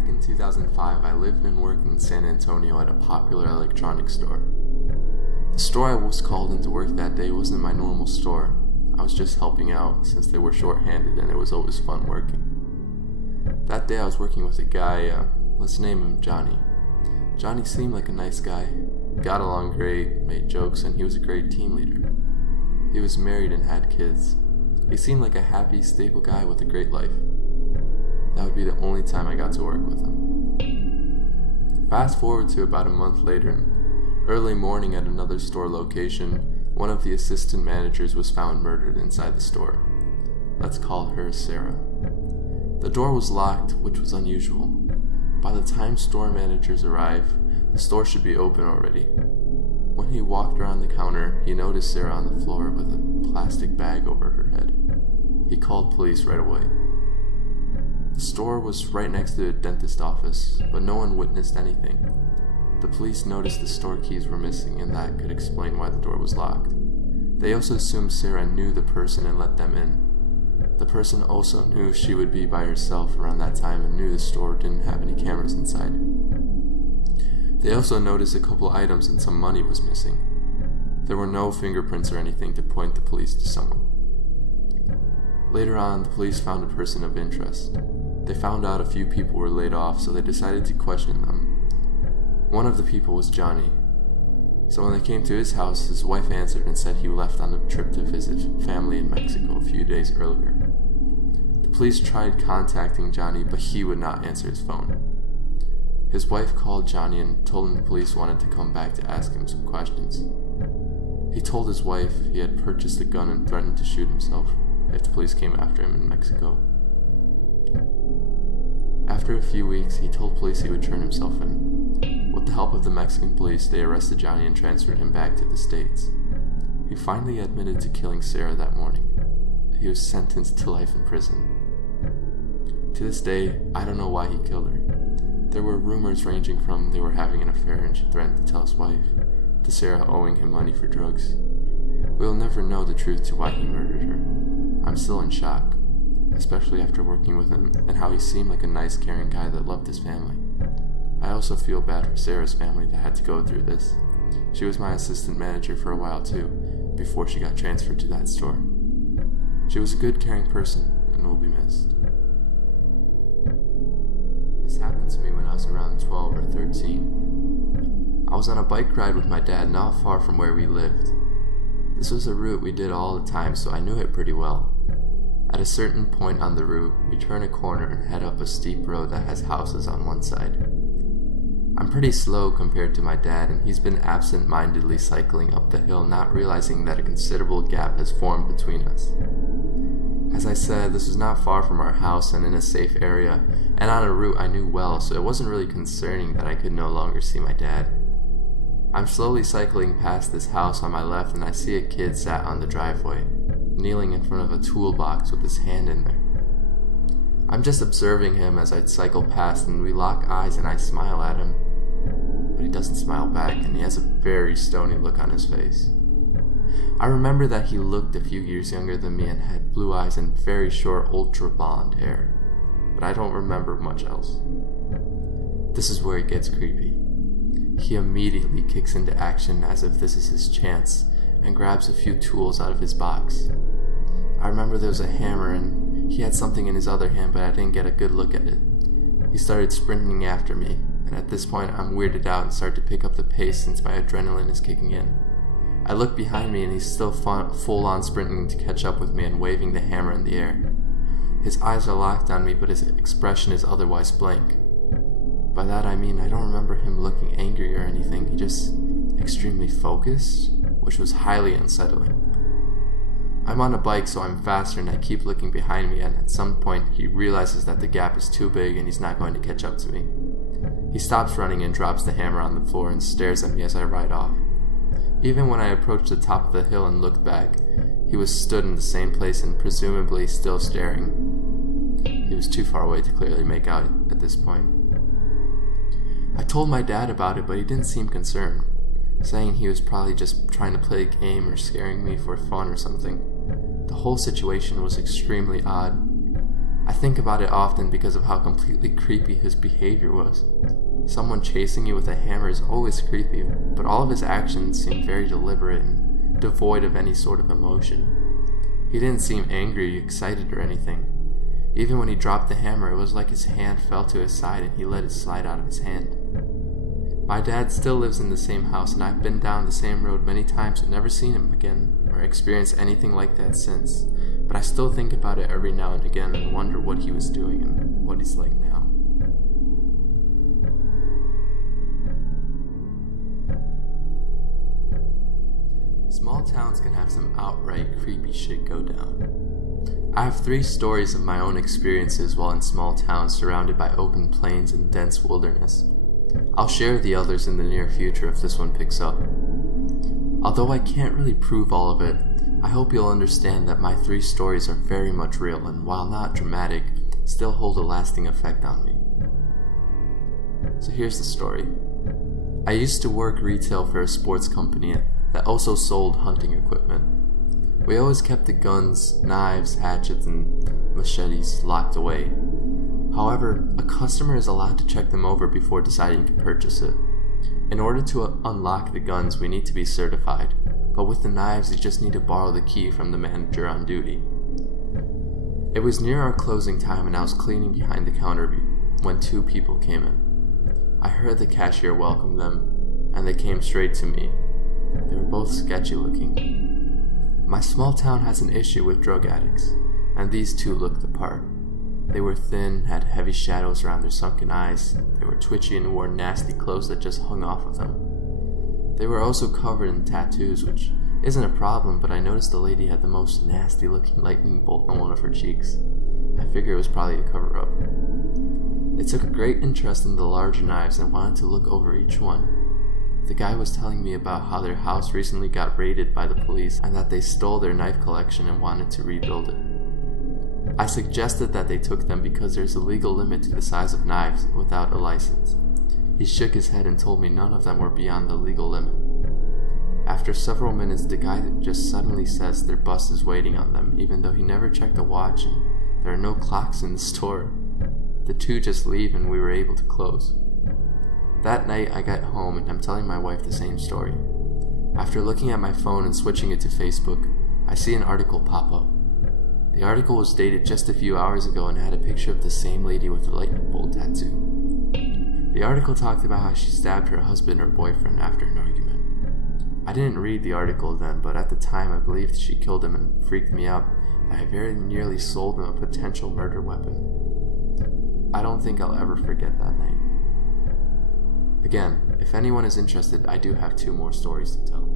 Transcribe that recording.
Back in 2005, I lived and worked in San Antonio at a popular electronics store. The store I was called into work that day wasn't my normal store. I was just helping out since they were short-handed and it was always fun working. That day I was working with a guy, let's name him Johnny. Johnny seemed like a nice guy, got along great, made jokes, and he was a great team leader. He was married and had kids. He seemed like a happy, stable guy with a great life. That would be the only time I got to work with him. Fast forward to about a month later, early morning at another store location, one of the assistant managers was found murdered inside the store. Let's call her Sarah. The door was locked, which was unusual. By the time store managers arrived, the store should be open already. When he walked around the counter, he noticed Sarah on the floor with a plastic bag over her head. He called police right away. The store was right next to the dentist office, but no one witnessed anything. The police noticed the store keys were missing, and that could explain why the door was locked. They also assumed Sarah knew the person and let them in. The person also knew she would be by herself around that time and knew the store didn't have any cameras inside. They also noticed a couple items and some money was missing. There were no fingerprints or anything to point the police to someone. Later on, the police found a person of interest. They found out a few people were laid off, so they decided to question them. One of the people was Johnny. So when they came to his house, his wife answered and said he left on a trip to visit family in Mexico a few days earlier. The police tried contacting Johnny, but he would not answer his phone. His wife called Johnny and told him the police wanted to come back to ask him some questions. He told his wife he had purchased a gun and threatened to shoot himself if the police came after him in Mexico. After a few weeks, he told police he would turn himself in. With the help of the Mexican police, they arrested Johnny and transferred him back to the States. He finally admitted to killing Sarah that morning. He was sentenced to life in prison. To this day, I don't know why he killed her. There were rumors ranging from they were having an affair and she threatened to tell his wife, to Sarah owing him money for drugs. We'll never know the truth to why he murdered her. I'm still in shock, especially after working with him and how he seemed like a nice, caring guy that loved his family. I also feel bad for Sarah's family that had to go through this. She was my assistant manager for a while too, before she got transferred to that store. She was a good, caring person and will be missed. This happened to me when I was around 12 or 13. I was on a bike ride with my dad not far from where we lived. This was a route we did all the time, so I knew it pretty well. At a certain point on the route, we turn a corner and head up a steep road that has houses on one side. I'm pretty slow compared to my dad, and he's been absent-mindedly cycling up the hill, not realizing that a considerable gap has formed between us. As I said, this was not far from our house and in a safe area, and on a route I knew well, so it wasn't really concerning that I could no longer see my dad. I'm slowly cycling past this house on my left, and I see a kid sat on the driveway, kneeling in front of a toolbox with his hand in there. I'm just observing him as I cycle past, and we lock eyes and I smile at him. But he doesn't smile back, and he has a very stony look on his face. I remember that he looked a few years younger than me and had blue eyes and very short ultra blonde hair, but I don't remember much else. This is where it gets creepy. He immediately kicks into action as if this is his chance and grabs a few tools out of his box. I remember there was a hammer and he had something in his other hand, but I didn't get a good look at it. He started sprinting after me, and at this point I'm weirded out and start to pick up the pace since my adrenaline is kicking in. I look behind me and he's still full on sprinting to catch up with me and waving the hammer in the air. His eyes are locked on me, but his expression is otherwise blank. By that I mean I don't remember him looking angry or anything, he just extremely focused, which was highly unsettling. I'm on a bike, so I'm faster and I keep looking behind me, and at some point he realizes that the gap is too big and he's not going to catch up to me. He stops running and drops the hammer on the floor and stares at me as I ride off. Even when I approached the top of the hill and looked back, he was stood in the same place and presumably still staring. He was too far away to clearly make out at this point. I told my dad about it, but he didn't seem concerned, saying he was probably just trying to play a game or scaring me for fun or something. The whole situation was extremely odd. I think about it often because of how completely creepy his behavior was. Someone chasing you with a hammer is always creepy, but all of his actions seem very deliberate and devoid of any sort of emotion. He didn't seem angry, excited, or anything. Even when he dropped the hammer, it was like his hand fell to his side and he let it slide out of his hand. My dad still lives in the same house, and I've been down the same road many times and never seen him again or experienced anything like that since. But I still think about it every now and again and wonder what he was doing and what he's like now. Small towns can have some outright creepy shit go down. I have 3 stories of my own experiences while in small towns surrounded by open plains and dense wilderness. I'll share the others in the near future if this one picks up. Although I can't really prove all of it, I hope you'll understand that my 3 stories are very much real and, while not dramatic, still hold a lasting effect on me. So here's the story. I used to work retail for a sports company that also sold hunting equipment. We always kept the guns, knives, hatchets, and machetes locked away. However, a customer is allowed to check them over before deciding to purchase it. In order to unlock the guns, we need to be certified, but with the knives, you just need to borrow the key from the manager on duty. It was near our closing time and I was cleaning behind the counter when 2 people came in. I heard the cashier welcome them, and they came straight to me. They were both sketchy looking. My small town has an issue with drug addicts, and these 2 looked the part. They were thin, had heavy shadows around their sunken eyes, they were twitchy and wore nasty clothes that just hung off of them. They were also covered in tattoos, which isn't a problem, but I noticed the lady had the most nasty looking lightning bolt on one of her cheeks. I figured it was probably a cover-up. They took a great interest in the larger knives and wanted to look over each one. The guy was telling me about how their house recently got raided by the police and that they stole their knife collection and wanted to rebuild it. I suggested that they took them because there's a legal limit to the size of knives without a license. He shook his head and told me none of them were beyond the legal limit. After several minutes, the guy just suddenly says their bus is waiting on them, even though he never checked a watch and there are no clocks in the store. The 2 just leave and we were able to close. That night I got home and I'm telling my wife the same story. After looking at my phone and switching it to Facebook, I see an article pop up. The article was dated just a few hours ago and had a picture of the same lady with the lightning bolt tattoo. The article talked about how she stabbed her husband or boyfriend after an argument. I didn't read the article then, but at the time I believed she killed him and freaked me out that I very nearly sold him a potential murder weapon. I don't think I'll ever forget that night. Again, if anyone is interested, I do have 2 more stories to tell.